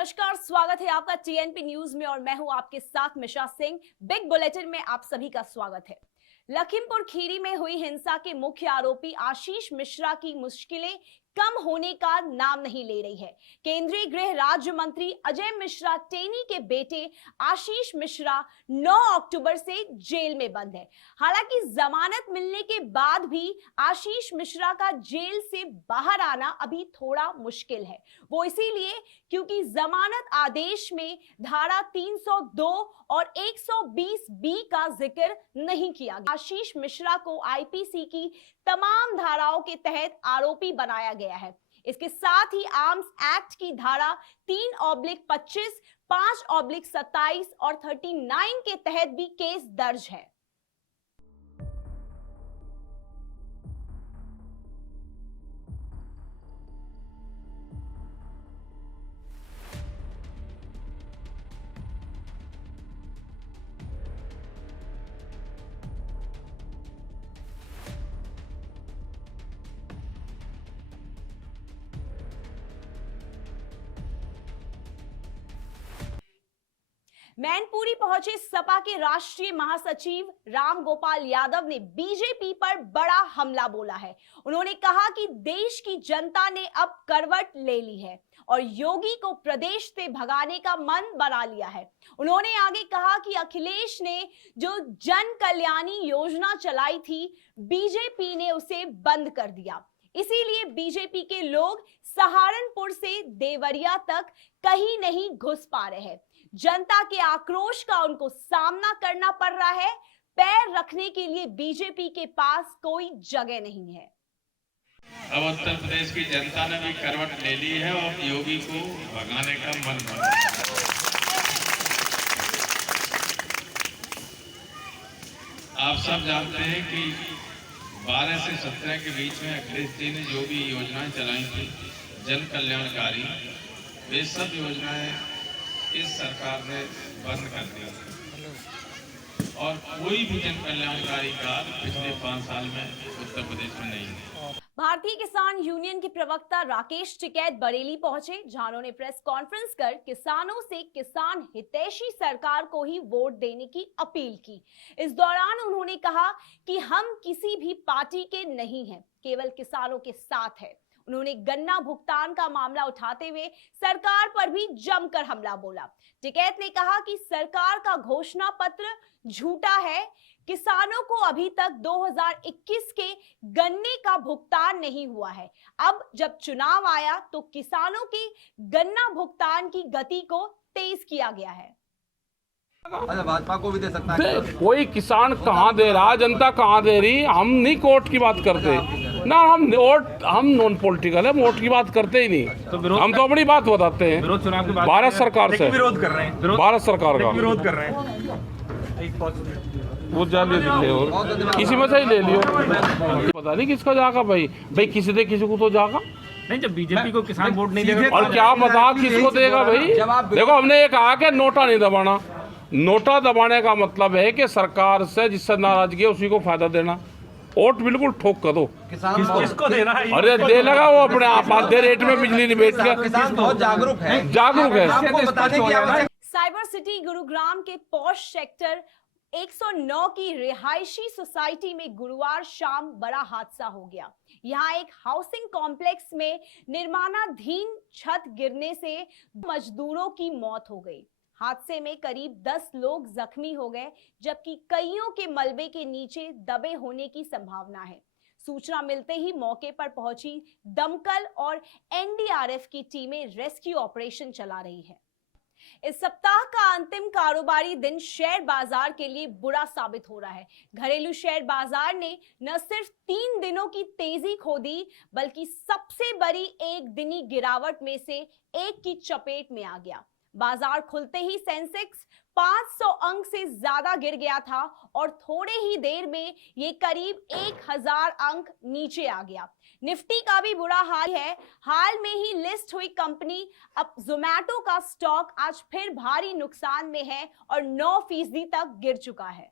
नमस्कार, स्वागत है आपका टीएनपी न्यूज में और मैं हूं आपके साथ मिशा सिंह। बिग बुलेटिन में आप सभी का स्वागत है। लखीमपुर खीरी में हुई हिंसा के मुख्य आरोपी आशीष मिश्रा की मुश्किलें कम होने का नाम नहीं ले रही है। केंद्रीय गृह राज्य मंत्री अजय मिश्रा टेनी के बेटे आशीष मिश्रा 9 अक्टूबर से जेल में बंद है। हालांकि जमानत मिलने के बाद भी आशीष मिश्रा का जेल से बाहर आना अभी थोड़ा मुश्किल है। वो इसीलिए क्योंकि जमानत आदेश में धारा 302 और 120 बी का जिक्र नहीं किया गया। आशीष मिश्रा को आईपीसी की तमाम धाराओं के तहत आरोपी बनाया गया है। इसके साथ ही आर्म्स एक्ट की धारा 3/25, 5/27 और 39 के तहत भी केस दर्ज है। मैनपुरी पहुंचे सपा के राष्ट्रीय महासचिव राम गोपाल यादव ने बीजेपी पर बड़ा हमला बोला है। उन्होंने कहा कि देश की जनता ने अब करवट ले ली है और योगी को प्रदेश से भगाने का मन बना लिया है। उन्होंने आगे कहा कि अखिलेश ने जो जन कल्याणी योजना चलाई थी, बीजेपी ने उसे बंद कर दिया। इसीलिए बीजेपी के लोग सहारनपुर से देवरिया तक कहीं नहीं घुस पा रहे हैं। जनता के आक्रोश का उनको सामना करना पड़ रहा है। पैर रखने के लिए बीजेपी के पास कोई जगह नहीं है। अब उत्तर प्रदेश की जनता ने भी करवट ले ली है और योगी को भगाने का मन बना है। आप सब जानते हैं कि 12 से 17 के बीच में अखिलेश जी ने जो भी योजनाएं चलाई थी जन कल्याणकारी, वे सब योजनाएं इस सरकार ने बंद कर दी और कोई भी जन कल्याणकारी कार्य पिछले 5 साल में उत्तर प्रदेश में नहीं है। भारतीय किसान यूनियन के प्रवक्ता राकेश टिकैत बरेली पहुंचे, जहां उन्होंने प्रेस कॉन्फ्रेंस कर किसानों से किसान हितैषी सरकार को ही वोट देने की अपील की। इस दौरान उन्होंने कहा कि हम किसी भी पार्टी के नहीं हैं, केवल किसानों के साथ है। उन्होंने गन्ना भुगतान का मामला उठाते हुए सरकार पर भी जमकर हमला बोला। टिकैत ने कहा कि सरकार का घोषणा पत्र झूठा है। किसानों को अभी तक 2021 के गन्ने का भुगतान नहीं हुआ है। अब जब चुनाव आया तो किसानों के गन्ना भुगतान की गति को तेज किया गया है। अच्छा, भाजपा को भी दे सकता है। कोई किसान कहाँ दे रहा, जनता कहाँ दे रही, हम नहीं कोर्ट की बात करते ना। हम नॉन पॉलिटिकल है, वोट की बात करते ही नहीं। तो हम तो अपनी बात बताते हैं। विरोध चुनाव की बात भारत सरकार से विरोध कर रहे हैं। भारत सरकार का विरोध कर रहे हैं। वो जा ले और किसी में से ही ले लियो। पता नहीं किसका जागा भाई किसी दे किसी को तो जागा नहीं। जब बीजेपी को किसान वोट नहीं देगा और क्या पता किसको देगा भाई। देखो, हमने ये कहा कि नोटा नहीं दबाना। नोटा दबाने का मतलब है कि सरकार से जिससे नाराजगी है उसी को फायदा देना। वोट बिल्कुल ठोक कर दो। किसको देना है? अरे दे लगा वो अपने आप आधे रेट में बिजली नहीं बेच के। किसान बहुत जागरूक है। आपको बताने की साइबर सिटी गुरुग्राम के पॉश सेक्टर 109 की रिहायशी सोसाइटी में गुरुवार शाम बड़ा हादसा हो गया। यहाँ एक हाउसिंग कॉम्प्लेक्स में निर्माणाधीन छत गिरने से मजदूरों की मौत हो गई। हादसे में करीब 10 लोग जख्मी हो गए, जबकि कईयों के मलबे के नीचे दबे होने की संभावना है। सूचना मिलते ही मौके पर पहुंची दमकल और एनडीआरएफ की टीमें रेस्क्यू ऑपरेशन चला रही है। इस सप्ताह का अंतिम कारोबारी दिन शेयर बाजार के लिए बुरा साबित हो रहा है। घरेलू शेयर बाजार ने न सिर्फ 3 दिनों की तेजी खो दी, बल्कि सबसे बड़ी एक दिनी गिरावट में से एक की चपेट में आ गया। बाजार खुलते ही सेंसेक्स 500 अंक से ज्यादा गिर गया था और थोड़े ही देर में ये करीब 1000 अंक नीचे आ गया। निफ्टी का भी बुरा हाल है। हाल में ही लिस्ट हुई कंपनी अब जोमैटो का स्टॉक आज फिर भारी नुकसान में है और 9% तक गिर चुका है।